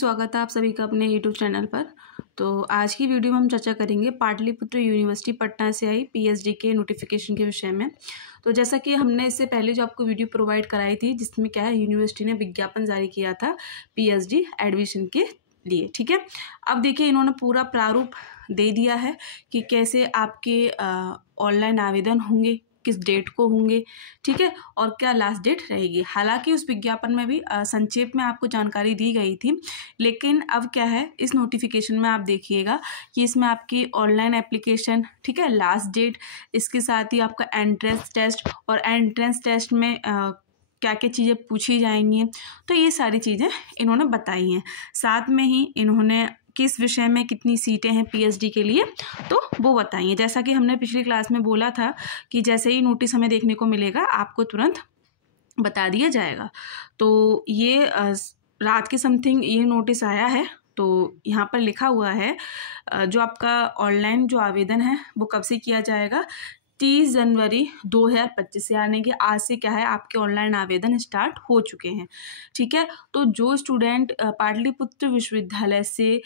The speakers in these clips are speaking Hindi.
स्वागत है आप सभी का अपने यूट्यूब चैनल पर। तो आज की वीडियो में हम चर्चा करेंगे पाटलिपुत्र यूनिवर्सिटी पटना से आई पीएचडी के नोटिफिकेशन के विषय में। तो जैसा कि हमने इससे पहले जो आपको वीडियो प्रोवाइड कराई थी, जिसमें क्या है, यूनिवर्सिटी ने विज्ञापन जारी किया था पीएचडी एडमिशन के लिए। ठीक है, अब देखिए इन्होंने पूरा प्रारूप दे दिया है कि कैसे आपके ऑनलाइन आवेदन होंगे, किस डेट को होंगे, ठीक है, और क्या लास्ट डेट रहेगी। हालांकि उस विज्ञापन में भी संक्षेप में आपको जानकारी दी गई थी, लेकिन अब क्या है, इस नोटिफिकेशन में आप देखिएगा कि इसमें आपकी ऑनलाइन एप्लीकेशन, ठीक है, लास्ट डेट, इसके साथ ही आपका एंट्रेंस टेस्ट, और एंट्रेंस टेस्ट में क्या क्या चीज़ें पूछी जाएंगी, तो ये सारी चीज़ें इन्होंने बताई हैं। साथ में ही इन्होंने किस विषय में कितनी सीटें हैं पीएचडी के लिए, तो वो बताइए। जैसा कि हमने पिछली क्लास में बोला था कि जैसे ही नोटिस हमें देखने को मिलेगा आपको तुरंत बता दिया जाएगा। तो ये रात के समथिंग ये नोटिस आया है। तो यहाँ पर लिखा हुआ है जो आपका ऑनलाइन जो आवेदन है वो कब से किया जाएगा, 30 जनवरी 2025, यानी कि आज से क्या है, आपके ऑनलाइन आवेदन स्टार्ट हो चुके हैं। ठीक है, तो जो स्टूडेंट पाटलिपुत्र विश्वविद्यालय से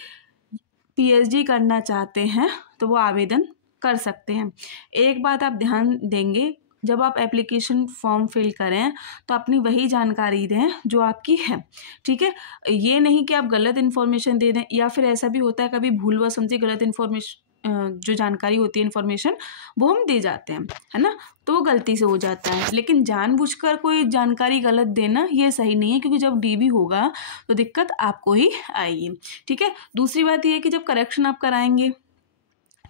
पीएचडी करना चाहते हैं तो वो आवेदन कर सकते हैं। एक बात आप ध्यान देंगे, जब आप एप्लीकेशन फॉर्म फिल करें तो अपनी वही जानकारी दें जो आपकी है। ठीक है, ये नहीं कि आप गलत इन्फॉर्मेशन दे दें, या फिर ऐसा भी होता है कभी भूलवश हमसे गलत इन्फॉर्मेशन जो जानकारी होती है, इन्फॉर्मेशन, वो हम दे जाते हैं, है ना, तो वो गलती से हो जाता है। लेकिन जानबूझकर कोई जानकारी गलत देना ये सही नहीं है, क्योंकि जब डीबी होगा तो दिक्कत आपको ही आएगी। ठीक है, दूसरी बात ये है कि जब करेक्शन आप कराएंगे,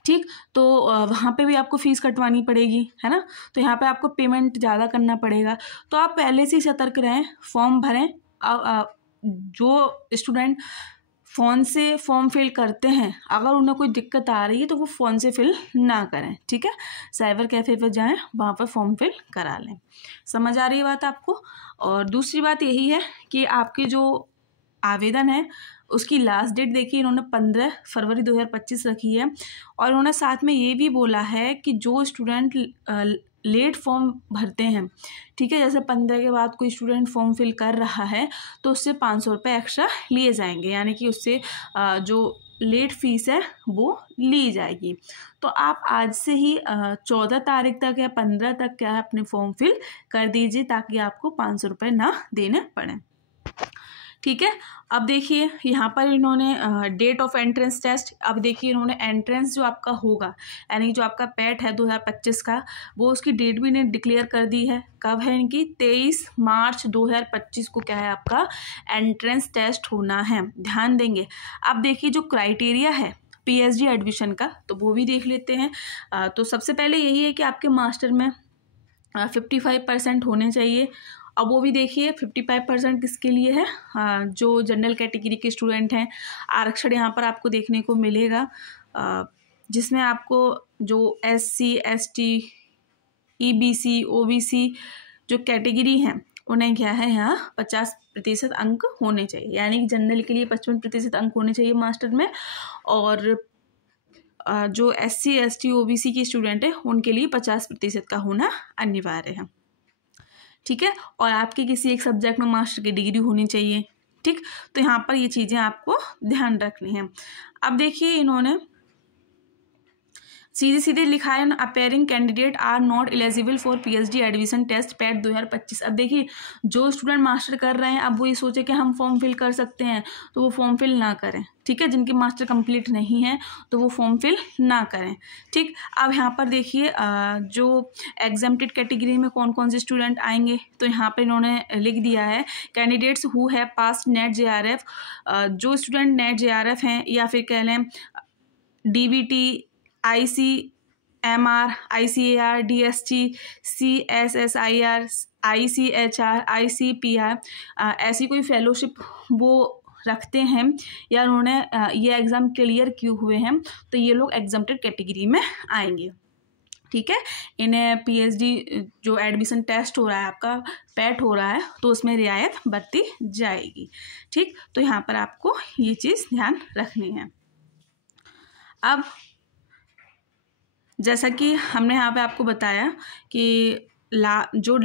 ठीक, तो वहाँ पे भी आपको फ़ीस कटवानी पड़ेगी, है ना, तो यहाँ पे आपको पेमेंट ज़्यादा करना पड़ेगा। तो आप पहले से ही सतर्क रहें, फॉर्म भरें। जो स्टूडेंट फ़ोन से फॉर्म फिल करते हैं, अगर उन्हें कोई दिक्कत आ रही है तो वो फ़ोन से फिल ना करें। ठीक है, साइबर कैफ़े पर जाएं, वहाँ पर फॉर्म फिल करा लें। समझ आ रही है बात आपको। और दूसरी बात यही है कि आपकी जो आवेदन है उसकी लास्ट डेट देखिए, इन्होंने 15 फरवरी 2025 रखी है। और उन्होंने साथ में ये भी बोला है कि जो स्टूडेंट लेट फॉर्म भरते हैं, ठीक है, जैसे 15 के बाद कोई स्टूडेंट फॉर्म फिल कर रहा है तो उससे 500 रुपये एक्स्ट्रा लिए जाएंगे, यानी कि उससे जो लेट फीस है वो ली जाएगी। तो आप आज से ही 14 तारीख तक या 15 तक क्या है, अपने फॉर्म फिल कर दीजिए, ताकि आपको 500 रुपये ना देने पड़े। ठीक है, अब देखिए यहाँ पर इन्होंने डेट ऑफ एंट्रेंस टेस्ट, अब देखिए इन्होंने एंट्रेंस जो आपका होगा, यानी जो आपका पैट है 2025 का, वो उसकी डेट भी इन्हें डिक्लेयर कर दी है। कब है इनकी, 23 मार्च 2025 को क्या है, आपका एंट्रेंस टेस्ट होना है। ध्यान देंगे। अब देखिए जो क्राइटेरिया है पीएचडी एडमिशन का, तो वो भी देख लेते हैं। तो सबसे पहले यही है कि आपके मास्टर में 55% होने चाहिए। अब वो भी देखिए 55% किसके लिए है, जो जनरल कैटेगरी के स्टूडेंट हैं। आरक्षण यहाँ पर आपको देखने को मिलेगा, जिसमें आपको जो SC ST EBC OBC जो कैटेगरी हैं उन्हें क्या है, यहाँ 50% अंक होने चाहिए, यानी कि जनरल के लिए 55% अंक होने चाहिए मास्टर में, और जो SC ST OBC के स्टूडेंट हैं उनके लिए 50% का होना अनिवार्य है। ठीक है, और आपके किसी एक सब्जेक्ट में मास्टर की डिग्री होनी चाहिए। ठीक, तो यहाँ पर ये चीज़ें आपको ध्यान रखनी है। अब देखिए इन्होंने सीधे सीधे लिखा है, appearing candidate are not eligible for PhD admission test PAT 2025। अब देखिए जो स्टूडेंट मास्टर कर रहे हैं, अब वो ये सोचे कि हम फॉर्म फिल कर सकते हैं, तो वो फॉर्म फिल ना करें। ठीक है, जिनकी मास्टर कंप्लीट नहीं है तो वो फॉर्म फिल ना करें। ठीक, अब यहाँ पर देखिए जो एग्जाम्प्टेड कैटेगरी में कौन कौन से स्टूडेंट आएंगे, तो यहाँ पर इन्होंने लिख दिया है, candidates who have pass net JRF, जो स्टूडेंट नेट JRF हैं, या फिर कह लें DBT ICMR ICAR DST CSSIR ICHR ICPR, ऐसी कोई फेलोशिप वो रखते हैं या उन्होंने ये एग्ज़ाम क्लियर किए हुए हैं, तो ये लोग एग्जाम्प्टेड कैटेगरी में आएंगे। ठीक है, इन्हें पीएचडी जो एडमिशन टेस्ट हो रहा है, आपका पैट हो रहा है, तो उसमें रियायत बरती जाएगी। ठीक, तो यहाँ पर आपको ये चीज़ ध्यान रखनी है। अब जैसा कि हमने यहाँ पे आपको बताया कि जो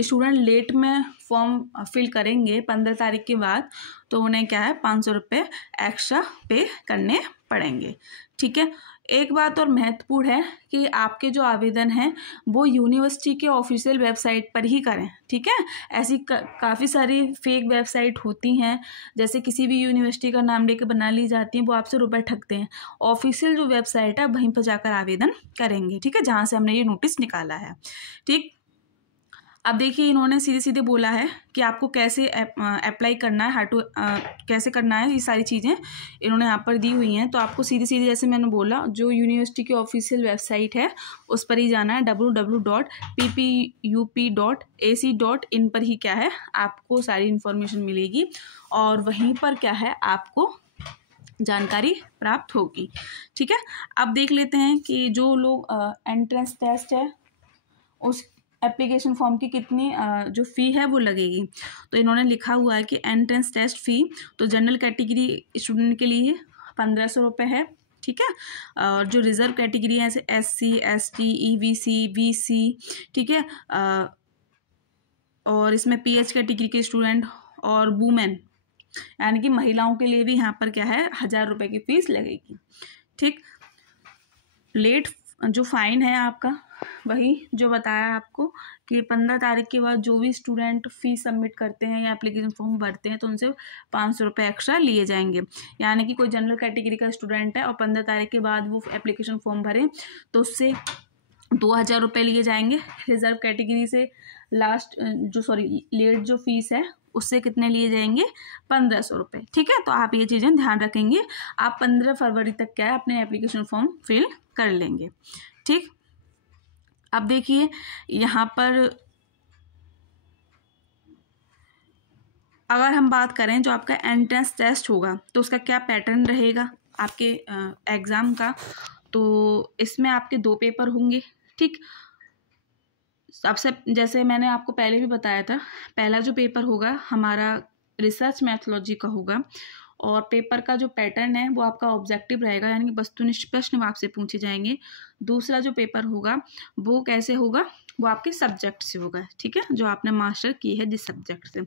स्टूडेंट लेट में फॉर्म फिल करेंगे 15 तारीख के बाद, तो उन्हें क्या है 500 रुपये एक्स्ट्रा पे करने पड़ेंगे। ठीक है, एक बात और महत्वपूर्ण है कि आपके जो आवेदन हैं वो यूनिवर्सिटी के ऑफिशियल वेबसाइट पर ही करें। ठीक है, ऐसी काफ़ी सारी फेक वेबसाइट होती हैं, जैसे किसी भी यूनिवर्सिटी का नाम लेकर बना ली जाती हैं, वो आपसे रुपए ठगते हैं। ऑफिशियल जो वेबसाइट है वहीं पर जाकर आवेदन करेंगे। ठीक है, जहाँ से हमने ये नोटिस निकाला है। ठीक, अब देखिए इन्होंने सीधे सीधे बोला है कि आपको कैसे अप्लाई करना है, कैसे करना है, ये सारी चीज़ें इन्होंने यहाँ पर दी हुई हैं। तो आपको सीधे सीधे जैसे मैंने बोला जो यूनिवर्सिटी की ऑफिशियल वेबसाइट है उस पर ही जाना है, www.ppup.ac.in पर ही क्या है आपको सारी इन्फॉर्मेशन मिलेगी और वहीं पर क्या है आपको जानकारी प्राप्त होगी। ठीक है, अब देख लेते हैं कि जो लोग एंट्रेंस टेस्ट है उस एप्लीकेशन फॉर्म की कितनी जो फ़ी है वो लगेगी। तो इन्होंने लिखा हुआ है कि एंट्रेंस टेस्ट फ़ी तो जनरल कैटेगरी स्टूडेंट के लिए 1500 रुपये है। ठीक है, और जो रिज़र्व कैटेगरी है जैसे SC ST EBC BC, ठीक है, और इसमें PH कैटेगरी के स्टूडेंट और वुमेन यानी कि महिलाओं के लिए भी यहाँ पर क्या है 1000 रुपये की फ़ीस लगेगी। ठीक, लेट जो फ़ाइन है आपका वही जो बताया आपको कि 15 तारीख के बाद जो भी स्टूडेंट फ़ीस सबमिट करते हैं या एप्लीकेशन फॉर्म भरते हैं तो उनसे 500 रुपये एक्स्ट्रा लिए जाएंगे। यानी कि कोई जनरल कैटेगरी का स्टूडेंट है और 15 तारीख के बाद वो एप्लीकेशन फॉर्म भरे तो उससे 2000 रुपये लिए जाएंगे। रिजर्व कैटेगरी से लेट जो फीस है उससे कितने लिए जाएंगे 1500 रुपये। ठीक है, तो आप ये चीज़ें ध्यान रखेंगे। आप 15 फरवरी तक क्या है अपने एप्लीकेशन फॉर्म फिल कर लेंगे। ठीक, अब देखिए यहाँ पर अगर हम बात करें जो आपका एंट्रेंस टेस्ट होगा तो उसका क्या पैटर्न रहेगा आपके एग्ज़ाम का। तो इसमें आपके 2 पेपर होंगे। ठीक, सबसे जैसे मैंने आपको पहले भी बताया था, पहला जो पेपर होगा हमारा रिसर्च मैथोलॉजी का होगा और पेपर का जो पैटर्न है वो आपका ऑब्जेक्टिव रहेगा, यानी कि वस्तुनिष्ठ प्रश्न आपसे पूछे जाएंगे। दूसरा जो पेपर होगा वो कैसे होगा, वो आपके सब्जेक्ट से होगा। ठीक है, जो आपने मास्टर की है जिस सब्जेक्ट से।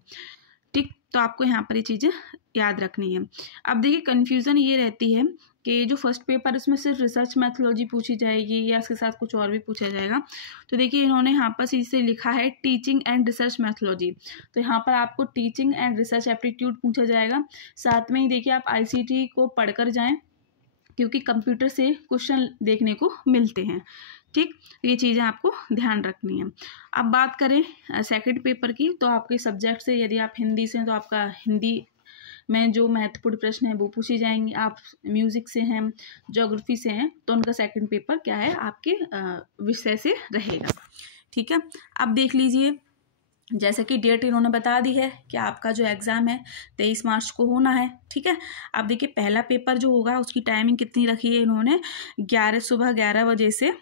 ठीक, तो आपको यहाँ पर ये चीज़ें याद रखनी है। अब देखिए कन्फ्यूज़न ये रहती है कि जो फर्स्ट पेपर इसमें सिर्फ रिसर्च मैथोलॉजी पूछी जाएगी या इसके साथ कुछ और भी पूछा जाएगा। तो देखिए इन्होंने यहाँ पर इसे लिखा है टीचिंग एंड रिसर्च मैथोलॉजी, तो यहाँ पर आपको टीचिंग एंड रिसर्च एप्टीट्यूड पूछा जाएगा। साथ में ही देखिए आप ICT को पढ़कर जाएं क्योंकि कंप्यूटर से क्वेश्चन देखने को मिलते हैं। ठीक, ये चीज़ें आपको ध्यान रखनी है। अब बात करें सेकंड पेपर की, तो आपके सब्जेक्ट से यदि आप हिंदी से हैं तो आपका हिंदी में जो महत्वपूर्ण प्रश्न है वो पूछे जाएंगे। आप म्यूज़िक से हैं, ज्योग्राफी से हैं तो उनका सेकंड पेपर क्या है आपके विषय से रहेगा। ठीक है, अब देख लीजिए जैसे कि डेट इन्होंने बता दी है कि आपका जो एग्ज़ाम है 23 मार्च को होना है। ठीक है, अब देखिए पहला पेपर जो होगा उसकी टाइमिंग कितनी रखी है इन्होंने, सुबह 11 बजे से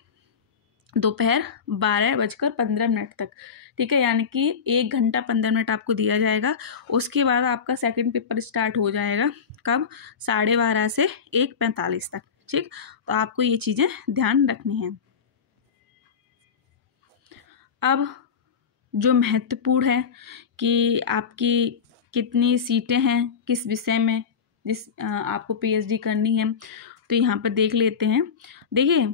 दोपहर 12:15 तक। ठीक है, यानी कि 1 घंटा 15 मिनट आपको दिया जाएगा। उसके बाद आपका सेकंड पेपर स्टार्ट हो जाएगा कब, 12:30 से 1:45 तक। ठीक, तो आपको ये चीज़ें ध्यान रखनी है। अब जो महत्वपूर्ण है कि आपकी कितनी सीटें हैं किस विषय में जिस आपको PhD करनी है, तो यहाँ पर देख लेते हैं। देखिए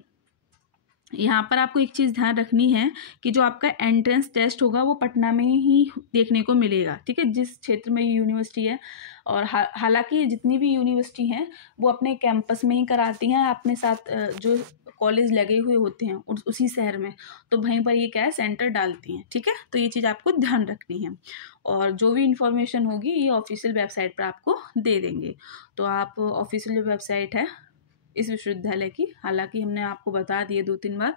यहाँ पर आपको एक चीज़ ध्यान रखनी है कि जो आपका एंट्रेंस टेस्ट होगा वो पटना में ही देखने को मिलेगा। ठीक है, जिस क्षेत्र में यूनिवर्सिटी है, और हालांकि जितनी भी यूनिवर्सिटी हैं वो अपने कैंपस में ही कराती हैं, अपने साथ जो कॉलेज लगे हुए होते हैं उसी शहर में, तो वहीं पर ये क्या है सेंटर डालती हैं। ठीक है, तो ये चीज़ आपको ध्यान रखनी है और जो भी इन्फॉर्मेशन होगी ये ऑफिशियल वेबसाइट पर आपको दे देंगे। तो आप ऑफिशियल जो वेबसाइट है इस विश्वविद्यालय की, हालांकि हमने आपको बता दिए 2-3 बार,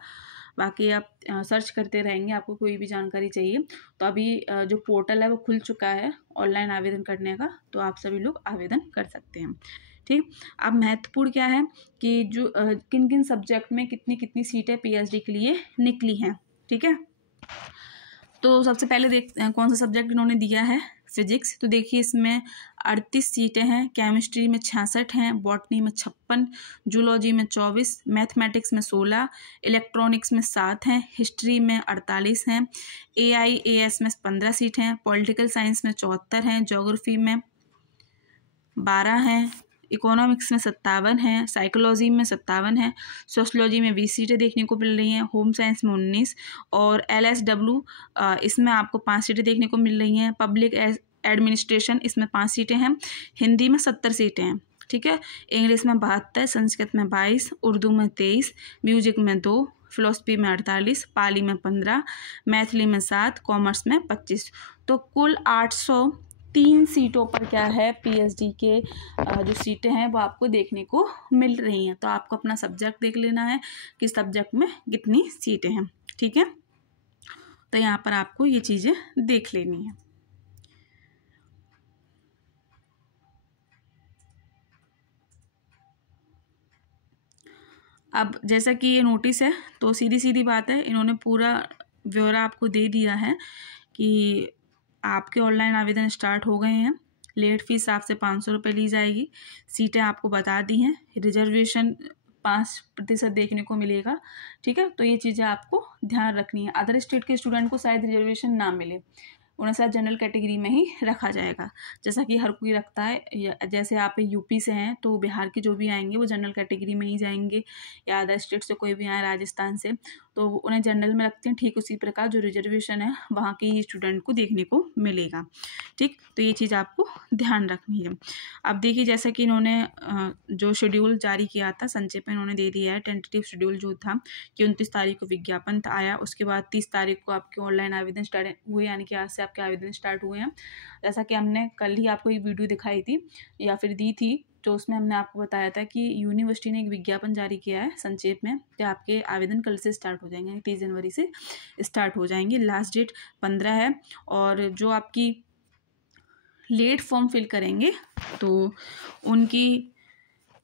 बाकी आप सर्च करते रहेंगे आपको कोई भी जानकारी चाहिए। तो अभी जो पोर्टल है वो खुल चुका है ऑनलाइन आवेदन करने का, तो आप सभी लोग आवेदन कर सकते हैं। ठीक, अब महत्वपूर्ण क्या है कि जो किन किन सब्जेक्ट में कितनी कितनी सीटें PhD के लिए निकली हैं। ठीक है, तो सबसे पहले कौन सा सब्जेक्ट इन्होंने दिया है, फिजिक्स, तो देखिए इसमें 38 सीटें हैं, केमिस्ट्री में 66 हैं, बॉटनी में 56, जूलॉजी में 24, मैथमेटिक्स में 16, इलेक्ट्रॉनिक्स में 7 हैं, हिस्ट्री में 48 हैं, AIAS में 15 सीट हैं, पॉलिटिकल साइंस में 74 हैं, ज्योग्राफी में 12 हैं, इकोनॉमिक्स में 57 हैं, साइकोलॉजी में 57 है, सोशलॉजी में 20 सीटें देखने को मिल रही हैं, होम साइंस में 19 और LSW इसमें आपको 5 सीटें देखने को मिल रही हैं, पब्लिक एडमिनिस्ट्रेशन इसमें 5 सीटें हैं, हिंदी में 70 सीटें हैं, ठीक है। इंग्लिश में 72, संस्कृत में 22, उर्दू में 23, म्यूजिक में 2, फिलोसफी में 48, पाली में 15, मैथिली में 7, कॉमर्स में 25। तो कुल 803 सीटों पर क्या है PhD के जो सीटें हैं वो आपको देखने को मिल रही हैं। तो आपको अपना सब्जेक्ट देख लेना है कि सब्जेक्ट में कितनी सीटें हैं, ठीक है। तो यहाँ पर आपको ये चीज़ें देख लेनी है। अब जैसा कि ये नोटिस है तो सीधी सीधी बात है, इन्होंने पूरा ब्यौरा आपको दे दिया है कि आपके ऑनलाइन आवेदन स्टार्ट हो गए हैं, लेट फीस आपसे 500 रुपये ली जाएगी, सीटें आपको बता दी हैं, रिजर्वेशन 5% देखने को मिलेगा, ठीक है। तो ये चीज़ें आपको ध्यान रखनी है। अदर स्टेट के स्टूडेंट को शायद रिजर्वेशन ना मिले, उन्हें शायद जनरल कैटेगरी में ही रखा जाएगा, जैसा कि हर कोई रखता है। जैसे आप यूपी से हैं तो बिहार के जो भी आएंगे वो जनरल कैटेगरी में ही जाएंगे, या अदर स्टेट से कोई भी आए राजस्थान से तो उन्हें जनरल में रखते हैं। ठीक उसी प्रकार जो रिजर्वेशन है वहाँ के ही स्टूडेंट को देखने को मिलेगा, ठीक। तो ये चीज़ आपको ध्यान रखनी है। अब देखिए जैसा कि इन्होंने जो शेड्यूल जारी किया था संक्षेप में इन्होंने दे दिया है। टेंटेटिव शेड्यूल जो था कि 29 तारीख को विज्ञापन आया, उसके बाद 30 तारीख को आपके ऑनलाइन आवेदन स्टार्ट हुए, यानी कि आज से आपके आवेदन स्टार्ट हुए हैं। जैसा कि हमने कल ही आपको एक वीडियो दिखाई थी या फिर दी थी, तो उसमें हमने आपको बताया था कि यूनिवर्सिटी ने एक विज्ञापन जारी किया है संक्षेप में कि आपके आवेदन कल से स्टार्ट हो जाएंगे, 30 जनवरी से स्टार्ट हो जाएंगे। लास्ट डेट 15 है और जो आपकी लेट फॉर्म फिल करेंगे तो उनकी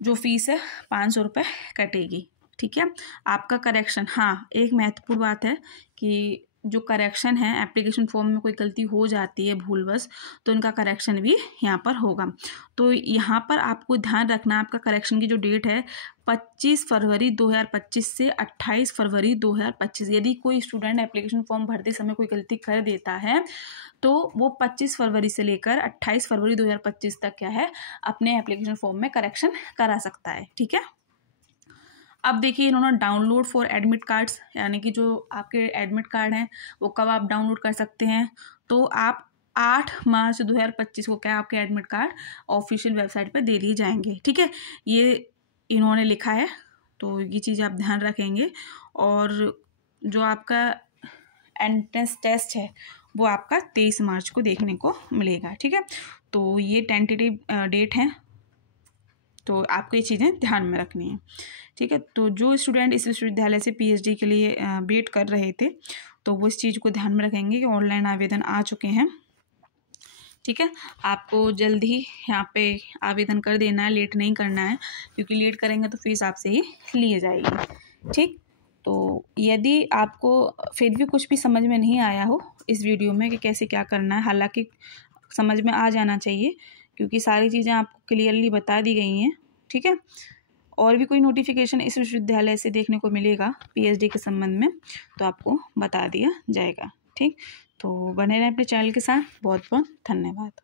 जो फीस है 500 रुपये कटेगी, ठीक है। आपका करेक्शन, हाँ एक महत्वपूर्ण बात है कि जो करेक्शन है एप्लीकेशन फॉर्म में कोई गलती हो जाती है भूलवश तो उनका करेक्शन भी यहाँ पर होगा। तो यहाँ पर आपको ध्यान रखना, आपका करेक्शन की जो डेट है 25 फरवरी 2025 से 28 फरवरी 2025। यदि कोई स्टूडेंट एप्लीकेशन फॉर्म भरते समय कोई गलती कर देता है तो वो 25 फरवरी से लेकर 28 फरवरी 2025 तक क्या है अपने एप्लीकेशन फॉर्म में करेक्शन करा सकता है, ठीक है। अब देखिए इन्होंने डाउनलोड फॉर एडमिट कार्ड्स, यानी कि जो आपके एडमिट कार्ड हैं वो कब आप डाउनलोड कर सकते हैं, तो आप 8 मार्च 2025 को क्या आपके एडमिट कार्ड ऑफिशियल वेबसाइट पर दे दिए जाएंगे, ठीक है। ये इन्होंने लिखा है तो ये चीज़ आप ध्यान रखेंगे। और जो आपका एंट्रेंस टेस्ट है वो आपका 23 मार्च को देखने को मिलेगा, ठीक है। तो ये टेंटेटिव डेट है, तो आपको ये चीज़ें ध्यान में रखनी है, ठीक है। तो जो स्टूडेंट इस विश्वविद्यालय से PhD के लिए वेट कर रहे थे तो वो इस चीज़ को ध्यान में रखेंगे कि ऑनलाइन आवेदन आ चुके हैं, ठीक है। आपको जल्द ही यहाँ पे आवेदन कर देना है, लेट नहीं करना है, क्योंकि लेट करेंगे तो फीस आपसे ही ली जाएगी, ठीक। तो यदि आपको फिर भी कुछ भी समझ में नहीं आया हो इस वीडियो में कि कैसे क्या करना है, हालांकि समझ में आ जाना चाहिए क्योंकि सारी चीज़ें आपको क्लियरली बता दी गई हैं, ठीक है। और भी कोई नोटिफिकेशन इस विश्वविद्यालय से देखने को मिलेगा PhD के संबंध में तो आपको बता दिया जाएगा, ठीक। तो बने रहें अपने चैनल के साथ। बहुत बहुत धन्यवाद।